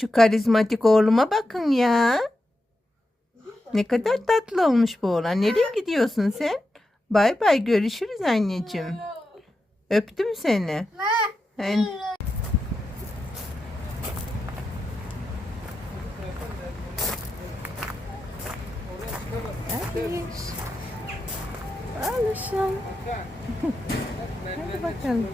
Şu karizmatik oğluma bakın ya. Ne kadar tatlı olmuş bu oğlan. Nereye gidiyorsun sen? Bay bay, görüşürüz anneciğim. Öptüm seni. Hani... Ateş. Alışım. Hadi bakalım.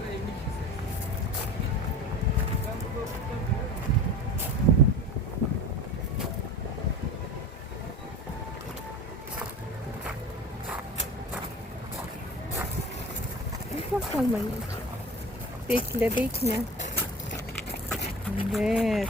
Bakalım anneciğim. Bekle bekle. Evet.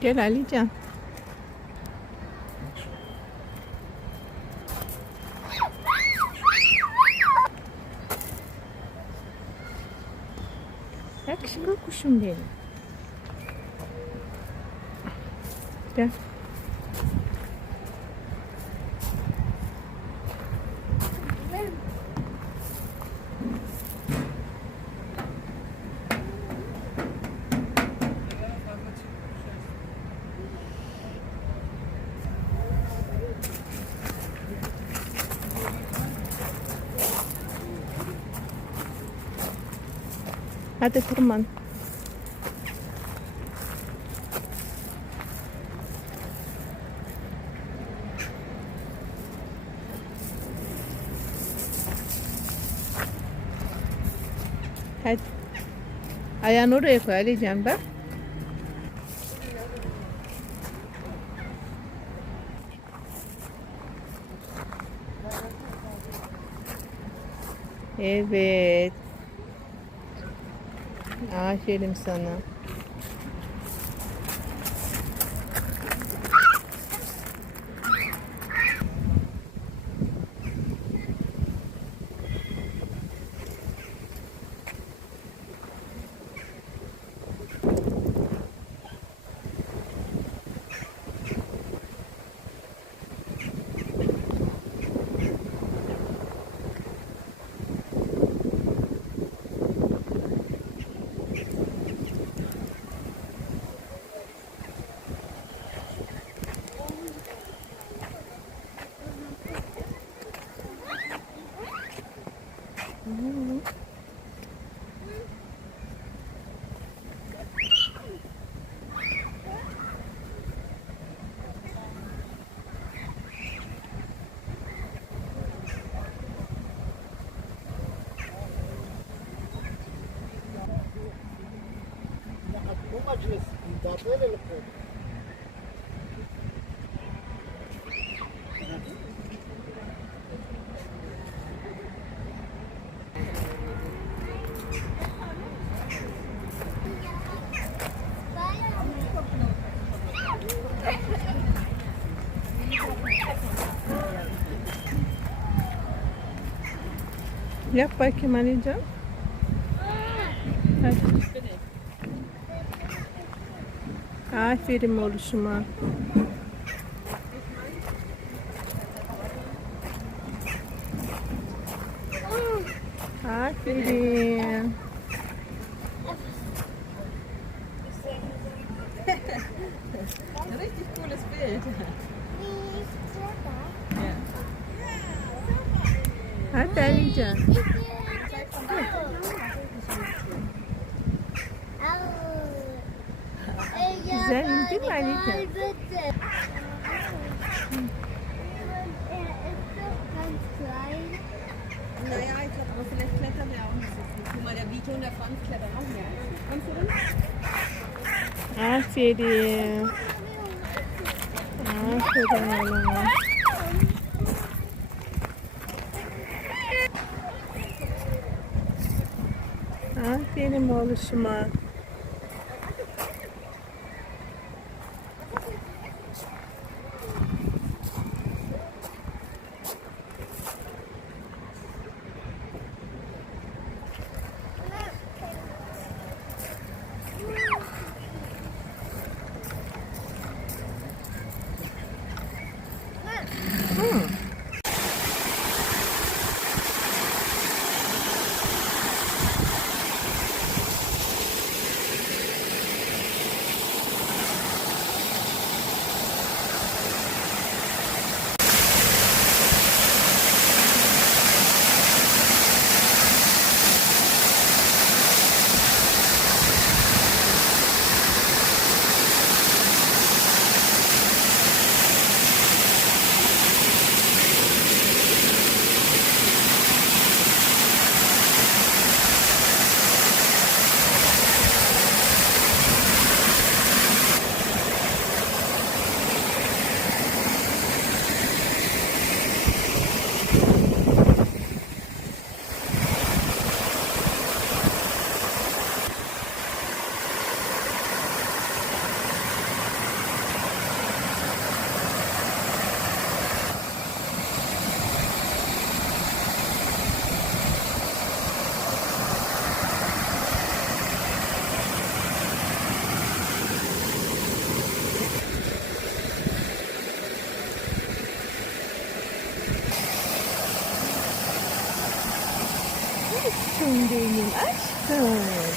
Gel Alican. Yakışıklı kuşum benim. Gel. Hadi tırman. Hadi. Ayağını oraya koy Alican bak. Evet. Aferin sana. Yap bakayım Alican. Hadi. Aferin oluşuma. Aferin. Richtig cooles Bild. Hadi Alican. Güzel değil mi Alican? Naja, ich glaube, aber vielleicht klettern wir auch nicht so gut. Guck mal, der Vito und der Franz klettern auch mehr. Kannst du das? Aferin. Aferin oğluma. Aferin oluşuma. Hı.